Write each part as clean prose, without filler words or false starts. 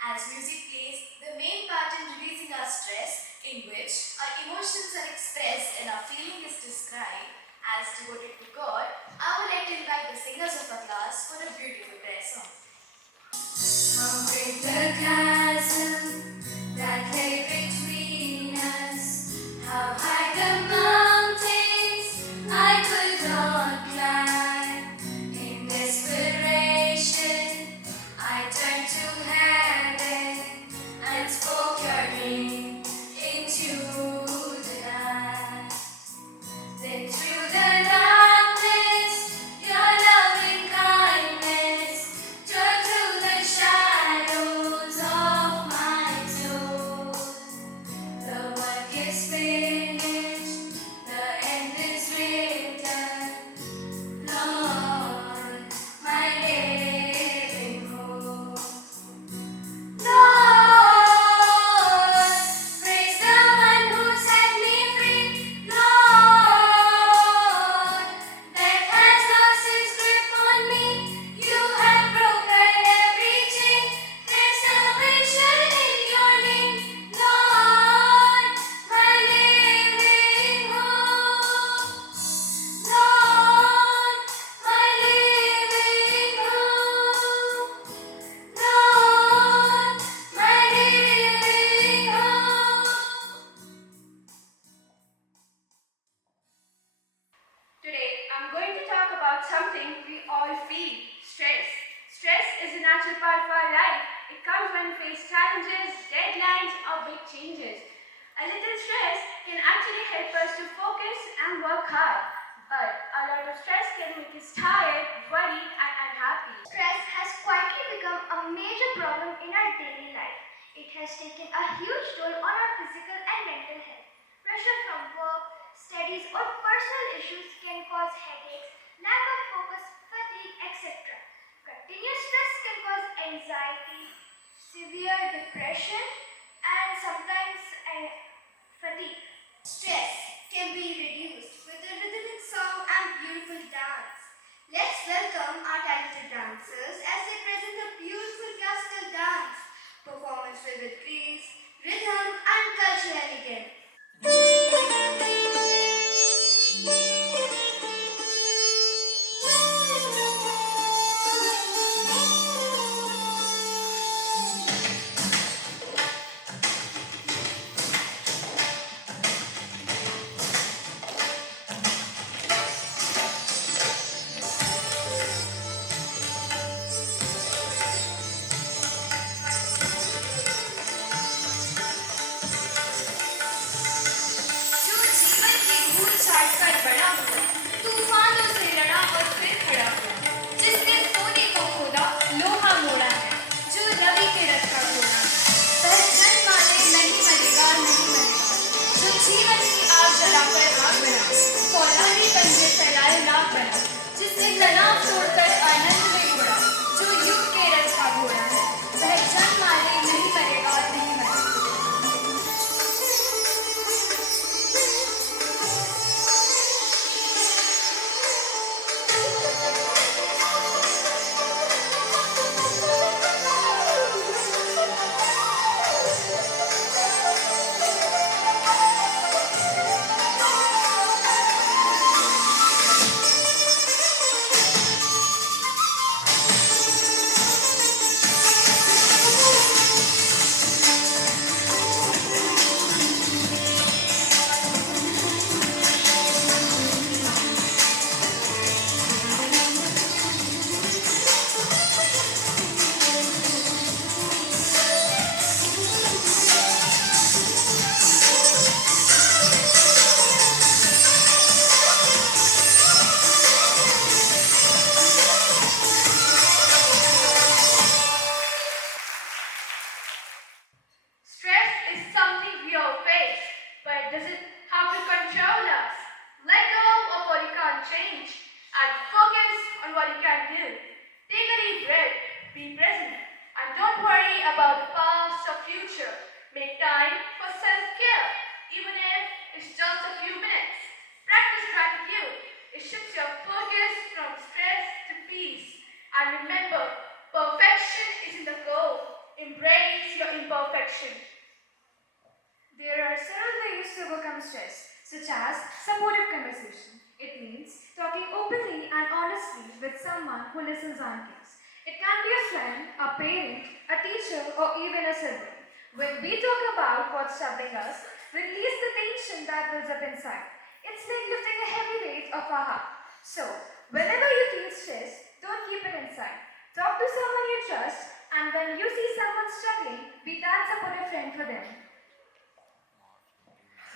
As music plays the main part in releasing our stress, in which our emotions are expressed and our feeling is described. As devoted to God, I would like to invite the singers of our class for a beautiful prayer song. How great the chasm that lay between us, how high the mountains I could not climb. In desperation, I turned to heaven and spoke your name into the night. Then through the darkness, your loving kindness turned to the shadows of my soul. The work is finished, the end is written. Lord, my living hope. Lord, praise the one who set me free. Lord, that has lost its grip on me. You have broken every chain. There's salvation in your name. Lord, my living hope. Lord, my living hope. Lord, my living hope. Today, I'm going to talk about something we all feel, stress. Stress is a natural part of our life. It comes when we face challenges, deadlines, or big changes. A little stress can actually help us to focus and work hard. But a lot of stress can make us tired, worried, and unhappy. Stress has quietly become a major problem in our daily life. It has taken a huge toll on our physical and mental health. Pressure from work, studies, or personal issues can cause headaches, lack of focus, fatigue, etc. Continuous stress can cause anxiety, severe depression, and sometimes fatigue. Stress can be reduced with a rhythmic song and beautiful dance. Let's welcome our talented dancers as they present a beautiful classical dance performance filled with grace, rhythm, and cultural elegance. जो जीवन की भूल छाट कर बड़ा हुआ, तूफानों से लड़ा और फिर खड़ा हुआ, जिसने सोने को खोदा लोहा मोड़ा है, जो रवि के रथ का घोड़ा है, वह जन्म माने नहीं मरेगा नहीं मरेगा, जो जीवन की आग जलाकर आग बना, फौलादी पंजे फैलाए नाग बना, जिसने तनाव छोड़कर आनंद में उड़ा, जो युग के रथ का घोड़ा है, वह जन्म माने नहीं मरेगा नहीं मरेगा. Stress is something we all face, but does it have to control us? Let go of what you can't change and focus on what you can do. Take a deep breath, be present, and don't worry about the past or future. Make time for self-care, even if it's just a few minutes. Practice gratitude. It shifts your focus from stress to peace. And remember, perfection isn't the goal. Embrace your imperfection. There are several ways to overcome stress, such as supportive conversation. It means talking openly and honestly with someone who listens and cares. It can be a friend, a parent, a teacher, or even a sibling. When we talk about what's troubling us, we release the tension that builds up inside. It's like lifting a heavy weight off our heart. So, whenever you feel stressed, don't keep it inside. Talk to someone you trust, and when you see someone struggling, be that supportive friend for them.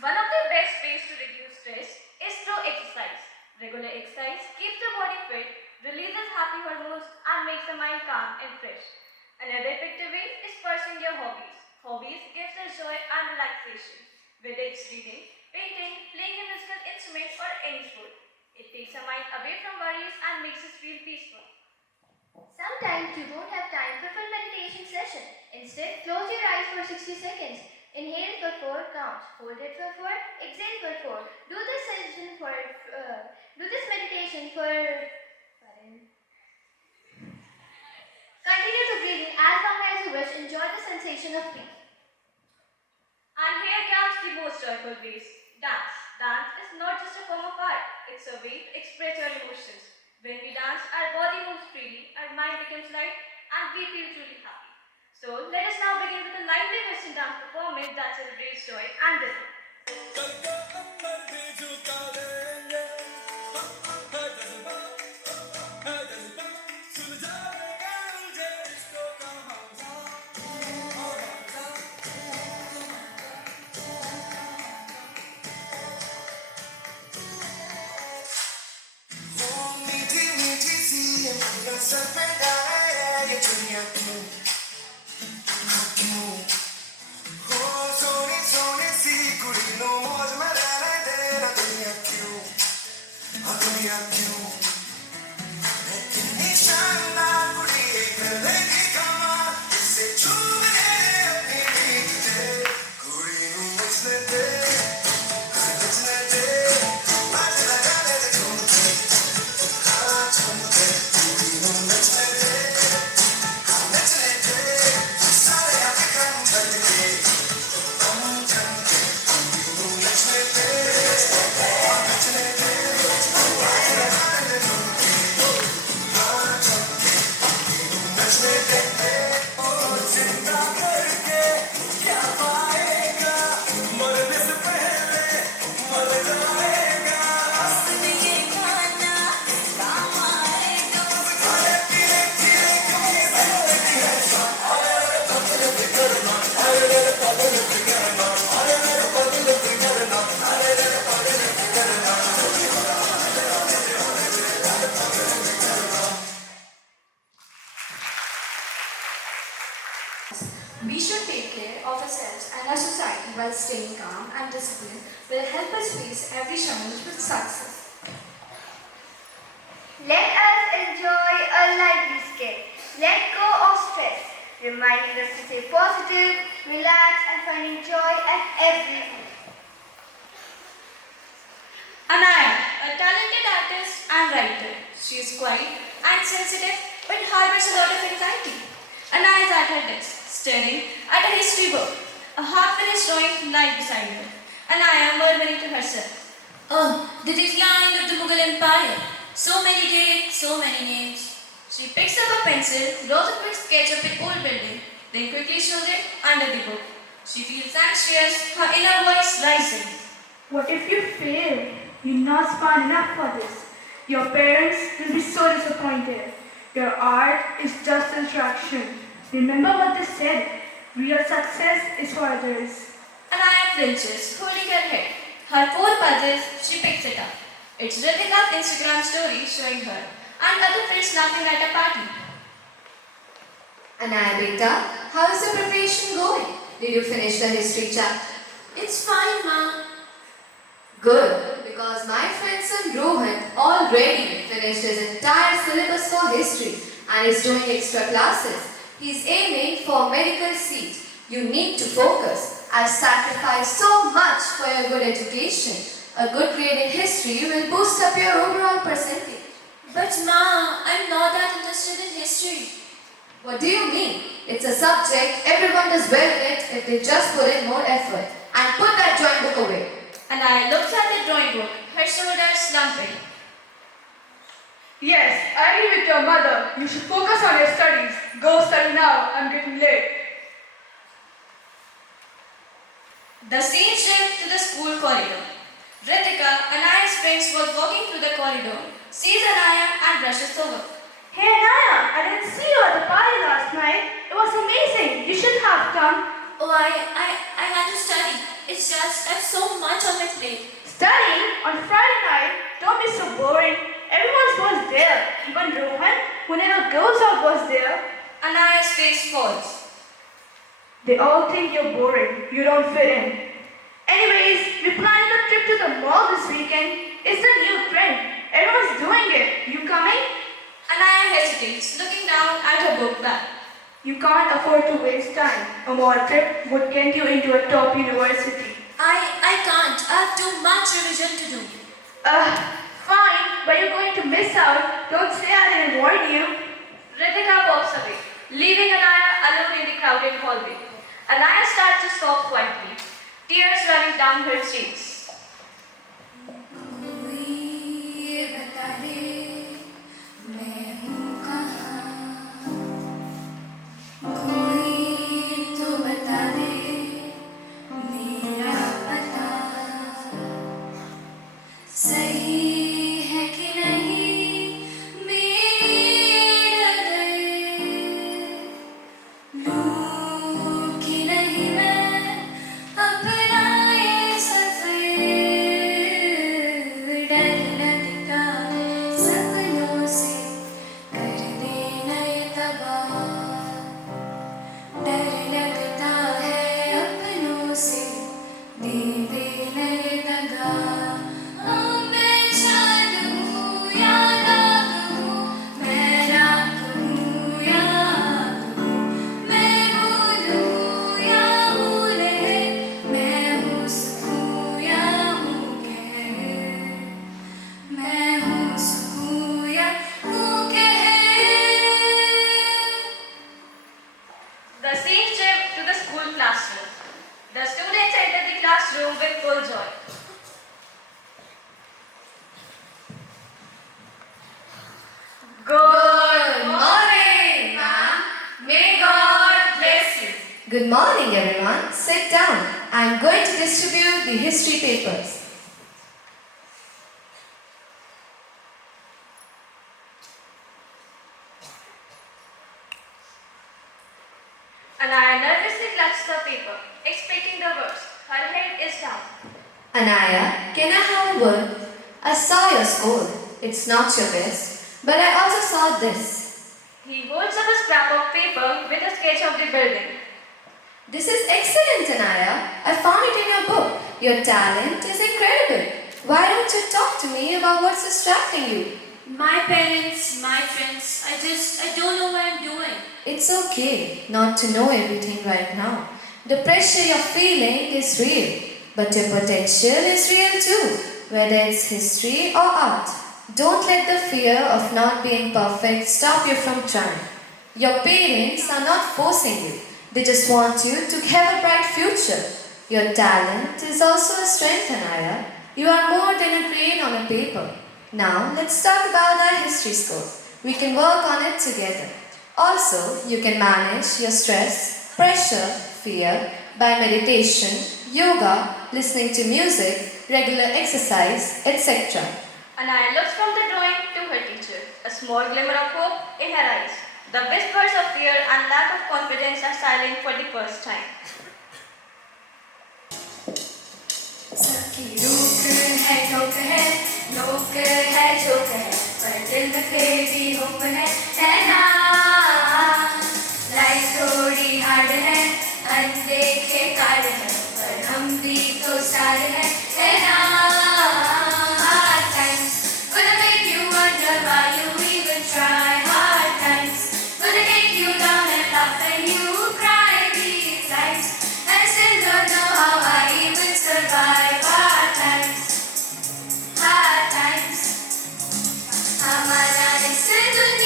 One of the best ways to reduce stress is through exercise. Regular exercise keeps the body fit, releases happy hormones, and makes the mind calm and fresh. Another effective way is pursuing your hobbies. Hobbies gives us joy and relaxation, whether it's reading, painting, playing a musical instrument, or any sport. It takes our mind away from worries and makes us feel peaceful. Sometimes you don't have time for full meditation session. Instead, close your eyes for 60 seconds. Inhale for 4 counts. Hold it for 4. Exhale for 4. Do this meditation for. Continue to breathe in as long as you wish. Enjoy the sensation of peace. And here comes the most joyful ways. Dance. Dance is not just a form of art, it's a way to express your emotions. When we dance, our body moves freely, our mind becomes light, and we feel truly happy. So let us now begin with a lively Western dance performance that celebrates joy and rhythm. We should take care of ourselves and our society while staying calm and disciplined will help us face every challenge with success. Let us enjoy a lively skate. Let go of stress, reminding us to stay positive, relax, and finding joy at everything. Anaya, a talented artist and writer. She is quiet and sensitive but harbors a lot of anxiety. Anaya is at her desk, staring at a history book. A half-finished drawing lies beside her. Anaya murmuring to herself. Oh, the decline of the Mughal Empire. So many dates, so many names. She picks up a pencil, draws a quick sketch of an old building, then quickly shows it under the book. She feels anxious, her inner voice rising. What if you fail? You're not smart enough for this. Your parents will be so disappointed. Your art is just instruction. Remember what they said. Real success is for others. Anaya flinches, holding her head. Her phone buzzes, she picks it up. It's written up Instagram story showing her and other friends laughing at a party. Anaya beta, how is the preparation going? Did you finish the history chapter? It's fine, Ma. Good, because my friend son Rohan already finished his entire syllabus for history and is doing extra classes. He's aiming for medical seat. You need to focus. I've sacrificed so much for your good education. A good grade in history will boost up your overall percentage. But Ma, I'm not that interested in history. What do you mean? It's a subject everyone does well in it if they just put in more effort. And put that drawing book away. Anaya looked at the drawing book, her shoulders slumping. Yes, I agree with your mother. You should focus on your studies. Go study now. I'm getting late. The scene shifted to the school corridor. Ritika, Anaya's friend, was walking through the corridor, sees Anaya and rushes over. Hey Anaya, I didn't see you at the party last night. It was amazing. You should have come. Oh, I had to study. It's just I have so much on my plate. Studying on Friday night? Don't be so boring. Everyone was there. Even Rohan, who never goes out, was there. Anaya's face falls. They all think you're boring. You don't fit in. Anyways, we planned a trip to the mall this weekend. It's a new trend. Everyone's doing it. You coming? Anaya hesitates, looking down at her book bag. You can't afford to waste time. A mall trip would get you into a top university. I can't. I have too much revision to do. Fine, but you're going to miss out. Don't say I didn't warn you. Ritika walks away, leaving Anaya alone in the crowded hallway. Anaya starts to sob quietly, tears running down her cheeks. The scene shifted to the school classroom. The students entered the classroom with full joy. Good morning, ma'am. May God bless you. Good morning, everyone. Sit down. I'm going to distribute the history papers. Anaya nervously clutched the paper, expecting the worst. Her head is down. Anaya, can I have a word? I saw your score. It's not your best, but I also saw this. He holds up a scrap of paper with a sketch of the building. This is excellent, Anaya. I found it in your book. Your talent is incredible. Why don't you talk to me about what's distracting you? My parents, my friends, I don't know what I'm doing. It's okay not to know everything right now. The pressure you're feeling is real, but your potential is real too, whether it's history or art. Don't let the fear of not being perfect stop you from trying. Your parents are not forcing you. They just want you to have a bright future. Your talent is also a strength, Anaya. You are more than a grade on a paper. Now, let's talk about our history score. We can work on it together. Also, you can manage your stress, pressure, fear by meditation, yoga, listening to music, regular exercise, etc. Anaya looks from the drawing to her teacher, a small glimmer of hope in her eyes. The whispers of fear and lack of confidence are silent for the first time. सबकी रुख है ठोक है लोक है झोंक है पर दिल में फिर भी होप है ना लाइफ थोड़ी हार्ड है अनदेखे कार्ड है पर हम भी तो स्टार है ना hard times gonna make you wonder why you even try hard times gonna take you down and laugh and you cry these times I still don't know how I even survive hard times hard times हमारा इस दुनिया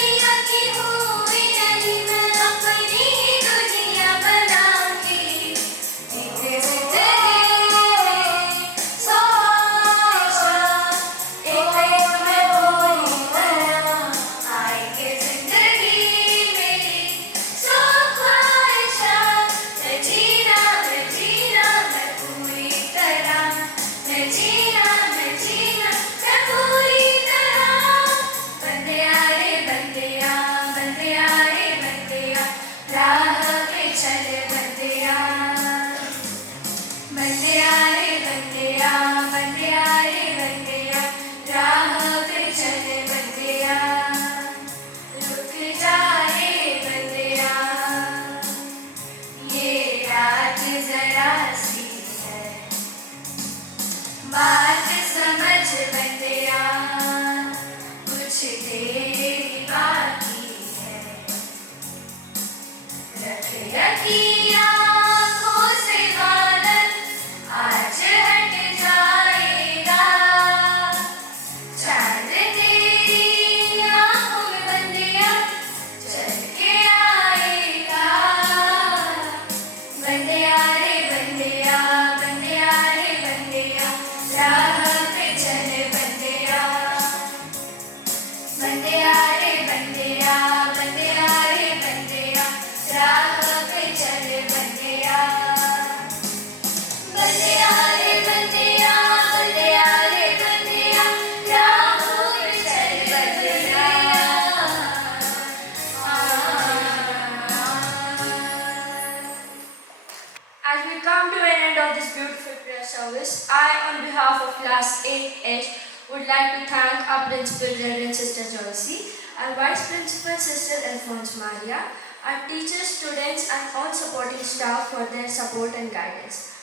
Class 8H would like to thank our Principal Reverend Sister Joycey, our Vice Principal Sister Alphonse Maria, our teachers, students and all supporting staff for their support and guidance.